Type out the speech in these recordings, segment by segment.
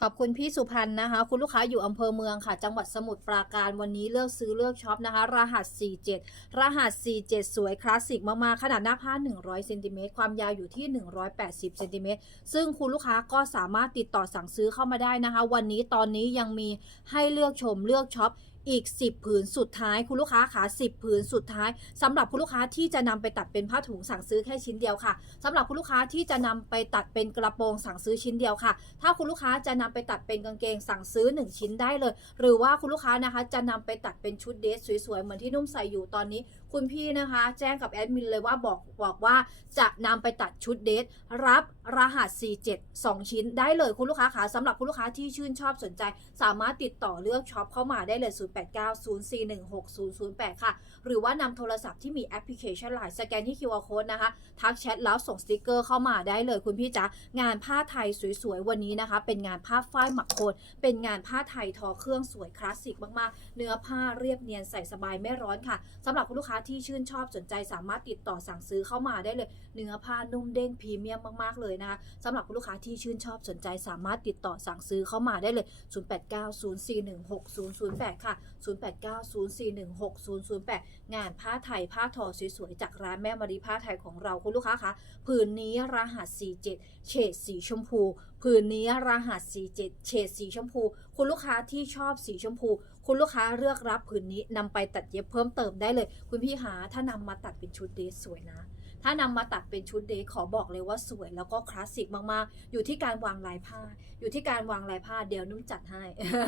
ขอบคุณพี่สุพันธ์นะคะ คุณลูกค้าอยู่อำเภอเมืองค่ะ จังหวัดสมุทรปราการวันนี้เลือกซื้อเลือกช็อปนะคะ รหัส 47 รหัส 47 สวยคลาสสิกมาก ๆ ขนาดหน้าผ้า 100เซนติเมตรความยาวอยู่ที่ 180เซนติเมตรซึ่งคุณลูกค้าก็สามารถติดต่อสั่งซื้อเข้ามาได้นะคะ วันนี้ตอนนี้ยังมีให้เลือกชมเลือกช็อป อีก 10 ผืนสุดท้ายคุณลูกค้าขา10 ผืนสุดท้ายสำหรับคุณลูกค้าที่จะนำไปตัดเป็นผ้าถุงสั่งซื้อแค่ชิ้นเดียวค่ะสำหรับคุณลูกค้าที่จะนำไปตัดเป็นกระโปรงสั่งซื้อชิ้นเดียวค่ะ ถ้าคุณลูกค้าจะนำไปตัดเป็นกางเกงสั่งซื้อ 1 ชิ้นได้เลย หรือว่าคุณลูกค้านะคะจะนำไปตัดเป็นชุดเดรสสวยๆเหมือนที่นุ่มใส่อยู่ตอนนี้ คุณพี่นะคะ แจ้งกับแอดมินเลยว่าบอกบอกว่าจะนำไปตัดชุดเดรสรับรหัส 47 2 ชิ้นได้เลยคุณลูกค้าขาสำหรับคุณลูกค้าที่ชื่นชอบสนใจ สามารถติดต่อเลือกช็อปเข้ามาได้เลย 0890416008 ค่ะ หรือว่านำโทรศัพท์ที่มีแอปพลิเคชันไลน์สแกนที่ QR code นะคะ ทักแชทแล้วส่งสติกเกอร์เข้ามาได้เลยคุณพี่จ๋างานผ้าไทยสวยๆ วันนี้นะคะ เป็นงานผ้าฝ้ายหมักโคนเป็นงานผ้าไทยทอเครื่องสวยคลาสสิกมากๆ เนื้อผ้าเรียบเนียนใส่สบายไม่ร้อนค่ะสำหรับคุณลูกค้าที่ชื่นชอบสนใจสามารถติดต่อสั่งซื้อเข้ามาได้เลย เนื้อผ้านุ่มเด้งพรีเมียมมากๆเลยนะคะสำหรับคุณลูกค้าที่ชื่นชอบสนใจสามารถติดต่อสั่งซื้อเข้ามาได้เลย 0890416008 ค่ะ 0890416008 งานผ้าไทยผ้าทอสวยๆ จากร้านแม่มารีผ้าไทยของเราคุณลูกค้าคะผืนนี้รหัส 47 เฉดสีชมพู ผืนนี้รหัส 47 เฉดสีชมพู คุณลูกค้าที่ชอบสีชมพู คุณลูกค้าเลือกรับผืนนี้นำไปตัดเย็บเพิ่มเติมได้เลย คุณพี่หาถ้านำมาตัดเป็นชุดเดรสสวยนะ ถ้านำมาตัดเป็นชุดเดรสขอบอกเลยว่าสวยแล้วก็คลาสสิกมากๆ อยู่ที่การวางลายผ้า อยู่ที่การวางลายผ้าเดี๋ยวนุ่มจัดให้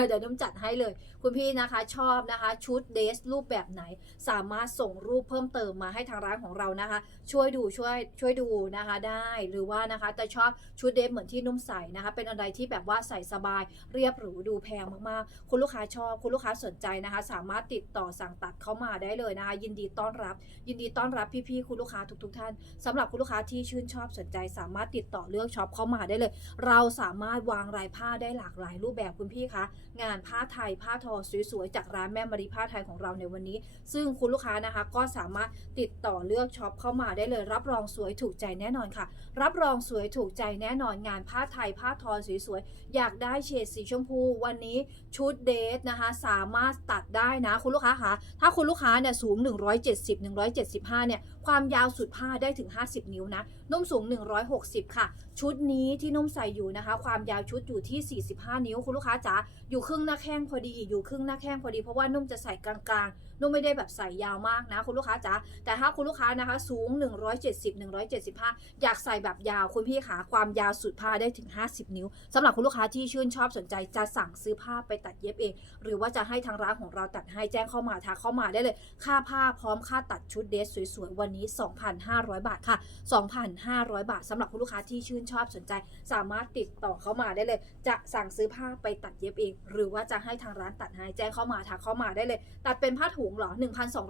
เดี๋ยวนุ่มจัดให้เลย คุณพี่นะคะชอบนะคะชุดเดรสรูปแบบไหน สามารถส่งรูปเพิ่มเติมมาให้ทางร้านของเรานะคะ ช่วยดูช่วยช่วยดูนะคะได้หรือว่านะคะแต่ชอบชุดเดรสเหมือนที่นุ่มใส่นะคะ เป็นอะไรที่แบบว่าใส่สบายเรียบหรูดูแพงมากๆ คุณลูกค้าชอบคุณลูกค้าสนใจนะคะ สามารถติดต่อสั่งตัดเข้ามาได้เลยนะคะ ยินดีต้อนรับ ยินดีต้อนรับพี่ๆคุณลูกค้าทุกๆท่านสำหรับคุณลูกค้าที่ชื่นชอบสนใจ สามารถติดต่อเลือกช็อปเข้ามาได้เลย เราสามารถวางรายผ้าได้หลากหลายรูปแบบคุณพี่คะงานผ้าไทยผ้าทอสวยๆจากร้านแม่มารีผ้าไทยของเราในวันนี้ ซึ่งคุณลูกค้านะคะก็สามารถติดต่อเลือกช็อปเข้ามาได้เลย รับรองสวยถูกใจแน่นอนค่ะ รับรองสวยถูกใจแน่นอนงานผ้าไทยผ้าทอสวยๆอยากได้เฉดสีชมพูวันนี้ชุดเดทนะคะสามารถตัดได้นะคุณลูกค้าคะถ้าคุณลูกค้าเนี่ยสูง 170 175เนี่ยความยาวสุดผ้าได้ถึง 50 นิ้วนะนุ่มสูง 160 ค่ะ ชุดนี้ที่นุ่มใส่อยู่นะคะ ความยาวชุดอยู่ที่ 45 นิ้วคุณลูกค้าจ๋าอยู่ครึ่งหน้าแข้งพอดี อยู่ครึ่งหน้าแข้งพอดีเพราะว่านุ่มจะใส่กลางๆ นุ่มไม่ได้แบบใส่ยาวมากนะคุณลูกค้าจ๋าแต่ถ้าคุณลูกค้านะคะ สูง 170 175 อยากใส่แบบยาวคุณพี่ขาความยาวสุดผ้าได้ถึง 50 นิ้วสำหรับคุณลูกค้าที่ชื่นชอบสนใจจะสั่งซื้อผ้าไปตัดเย็บเอง หรือว่าจะให้ทางร้านของเราตัดให้แจ้งเข้ามาทักเข้ามาได้เลย ค่าผ้าพร้อมค่าตัดชุดเดรสสวยๆวันนี้ 2,500บาทค่ะ 2,500 บาทสำหรับคุณลูกค้าที่ชื่นชอบสนใจ สามารถติดต่อเข้ามาได้เลย จะสั่งซื้อผ้าไปตัดเย็บเอง หรือว่าจะให้ทางร้านตัดให้แจ้งเข้ามาทักเข้ามาได้เลย ตัดเป็นผ้าถุงหรอ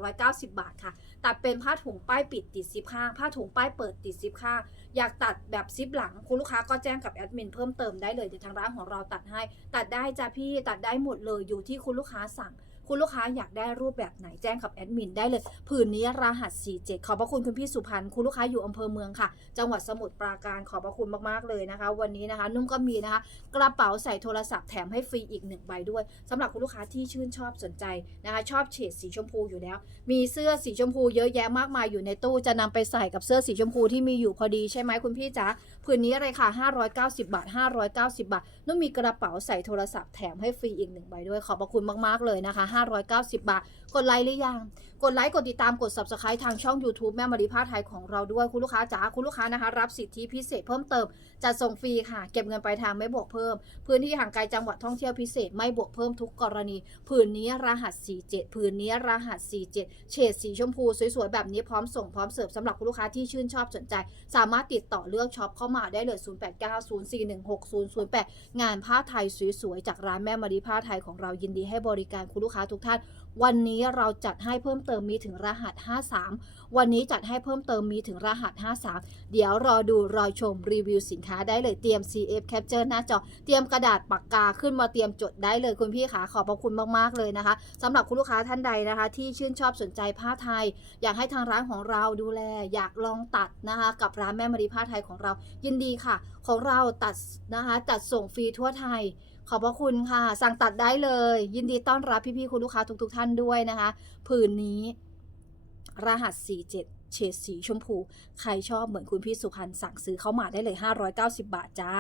1,290 บาทค่ะ ตัดเป็นผ้าถุงป้ายปิดติดซิปข้าง ผ้าถุงป้ายเปิดติดซิปข้าง อยากตัดแบบซิปหลัง คุณลูกค้าก็แจ้งกับแอดมินเพิ่มเติมได้เลยเดี๋ยวทางร้านของเราตัดให้ ตัดได้จ้าพี่ ตัดได้หมดเลยอยู่ที่คุณลูกค้าสั่ง คุณลูกค้าอยากได้รูปแบบไหนแจ้งกับแอดมินได้เลย ผืนนี้รหัส 47 ขอบพระคุณคุณพี่สุพันธ์คุณลูกค้าอยู่อำเภอเมืองค่ะ จังหวัดสมุทรปราการขอบพระคุณมากๆเลยนะคะ วันนี้นะคะ นุ่มก็มีนะคะ กระเป๋าใส่โทรศัพท์แถมให้ฟรีอีกหนึ่งใบด้วยสำหรับคุณลูกค้าที่ชื่นชอบสนใจนะคะ ชอบเฉดสีชมพูอยู่แล้ว มีเสื้อสีชมพูเยอะแยะมากมายอยู่ในตู้จะนำไปใส่กับเสื้อสีชมพูที่มีอยู่พอดีใช่ไหมคุณพี่จ๊ะผืนนี้อะไรค่ะ 590 บาท 590 บาทนุ่มมีกระเป๋าใส่โทรศัพท์แถมให้ฟรีอีกหนึ่งใบด้วยขอบพระคุณมากๆเลยนะคะ590 บาท กดไลค์หรือยัง กดไลค์กดติดตามกด subscribe ทางช่อง YouTube แม่มารีผ้าไทยของเราด้วยคุณลูกค้าจ๋าคุณลูกค้านะคะ รับสิทธิพิเศษเพิ่มเติมจัดส่งฟรีค่ะ เก็บเงินปลายทางไม่บวกเพิ่ม พื้นที่ห่างไกลจังหวัดท่องเที่ยวพิเศษไม่บวกเพิ่มทุกกรณี ผืนนี้รหัส 47 ผืนนี้รหัส 47 เฉดสีชมพูสวยๆแบบนี้พร้อมส่งพร้อมเสิร์ฟสำหรับคุณลูกค้าที่ชื่นชอบสนใจ สามารถติดต่อเลือกช็อปเข้ามาได้เลย 0890416008 งานผ้าไทยสวยๆจากร้านแม่มารีผ้าไทยของเรายินดีให้บริการคุณลูกค้าทุกท่านวันนี้เราจัดให้เพิ่มเติมมีถึงรหัส 53 วันนี้จัดให้เพิ่มเติมมีถึงรหัส 53 เดี๋ยวรอดูรอชมรีวิวสินค้าได้เลยเตรียม CF Capture หน้าจอ เตรียมกระดาษปากกาขึ้นมาเตรียมจดได้เลยคุณพี่ขาขอบพระคุณมากๆเลยนะคะสำหรับคุณลูกค้าท่านใดนะคะ ที่ชื่นชอบสนใจผ้าไทย อยากให้ทางร้านของเราดูแล อยากลองตัดนะคะกับร้านแม่มารีผ้าไทยของเรายินดีค่ะ ของเราตัดนะคะจัดส่งฟรีทั่วไทย ขอบพระคุณค่ะ สั่งตัดได้เลย ยินดีต้อนรับพี่ๆคุณลูกค้าทุกๆท่านด้วยนะคะ ผืนนี้ รหัส 47เฉดสีชมพู ใครชอบเหมือนคุณพี่สุพรรณสั่งซื้อเข้ามาได้เลย 590 บาทจ้า